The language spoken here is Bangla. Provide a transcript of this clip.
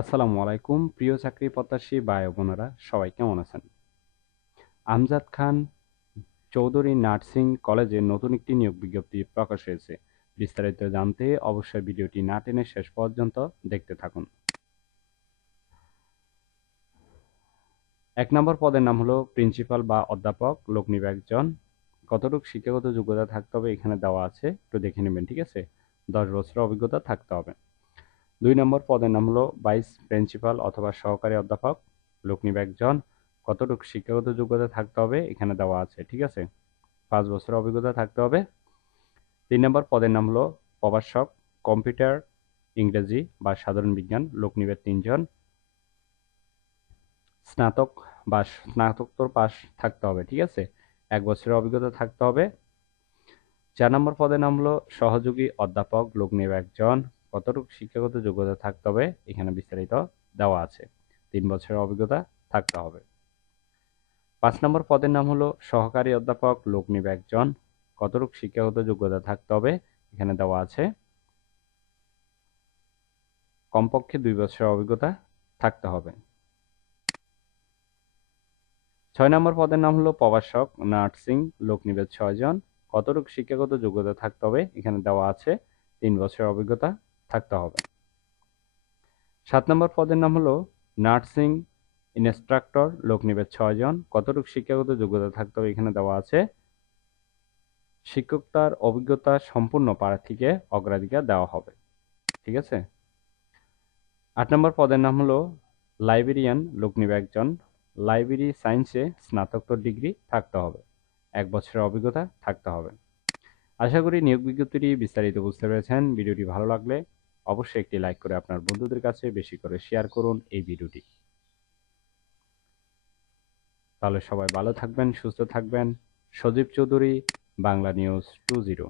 আসসালামু আলাইকুম প্রিয় চাকরি প্রত্যাশী ভাই ও বোনেরা সবাই কেমন আছেন? আমজাদ খান চৌধুরী নার্সিং কলেজে নতুন একটি নিয়োগ বিজ্ঞপ্তি প্রকাশ হয়েছে। বিস্তারিত জানতে অবশ্যই ভিডিওটি না টেনে শেষ পর্যন্ত দেখতে থাকুন। 1 নম্বর পদের নাম হলো প্রিন্সিপাল বা অধ্যাপক, লোক নিবে একজন। কতটুকু শিক্ষাগত যোগ্যতা থাকতে হবে এখানে দেওয়া আছে, একটু দেখে নেবেন, ঠিক আছে? 10 বছরের অভিজ্ঞতা থাকতে হবে। 2 নম্বর পদের নাম হলো ভাইস প্রিন্সিপাল অথবা সহকারী অধ্যাপক, লোক নিবে একজন। কতটুকু শিক্ষাগত যোগ্যতা থাকতে হবে এখানে দেওয়া আছে, ঠিক আছে? 5 বছরের অভিজ্ঞতা থাকতে হবে। 3 নম্বর পদের নাম হলো প্রভাষক, কম্পিউটার, ইংরেজি বা সাধারণ বিজ্ঞান, লোক নিবে 3 জন। স্নাতক বা স্নাতকোত্তর পাস থাকতে হবে, ঠিক আছে? 1 বছরের অভিজ্ঞতা থাকতে হবে। 4 নম্বর পদের নাম হলো সহযোগী অধ্যাপক, লোক নিবে একজন। কতটুকু শিক্ষাগত যোগ্যতা থাকতে হবে এখানে বিস্তারিত দেওয়া আছে। 3 বছরের অভিজ্ঞতা থাকতে হবে। 5 নম্বর পদের নাম হলো সহকারী অধ্যাপক, লোক নিবে একজন। কতটুকু শিক্ষাগত যোগ্যতা থাকতে হবে এখানে দেওয়া আছে। কমপক্ষে 2 বছরের অভিজ্ঞতা থাকতে হবে। 6 নম্বর পদের নাম হলো প্রভাষক নার্সিং, লোক নিবে 6 জন। কতটুকু শিক্ষাগত যোগ্যতা থাকতে হবে এখানে দেওয়া আছে। 3 বছরের অভিজ্ঞতা থাকতে হবে। 7 নম্বর পদের নাম হলো নার্সিং ইনস্ট্রাক্টর, লোক নিবে 6 জন। কতটুকু শিক্ষাগত যোগ্যতা থাকতে হবে এখানে দেওয়া আছে। শিক্ষকতার অভিজ্ঞতা সম্পূর্ণ প্রার্থীকে অগ্রাধিকার দেওয়া হবে, ঠিক আছে? 8 নম্বর পদের নাম হলো লাইব্রেরিয়ান, লোক নিবে একজন। লাইব্রেরি সায়েন্সে স্নাতকোত্তর ডিগ্রি থাকতে হবে। 1 বছরের অভিজ্ঞতা থাকতে হবে। আশা করি নিয়োগ বিজ্ঞপ্তিটি বিস্তারিত বুঝতে পেরেছেন। ভিডিওটি ভালো লাগলে অবশ্যই একটি লাইক করে আপনার বন্ধুদের কাছে বেশি করে শেয়ার করুন এই ভিডিওটি। তাহলে সবাই ভালো থাকবেন, সুস্থ থাকবেন। সজীব চৌধুরী, বাংলা নিউজ 20।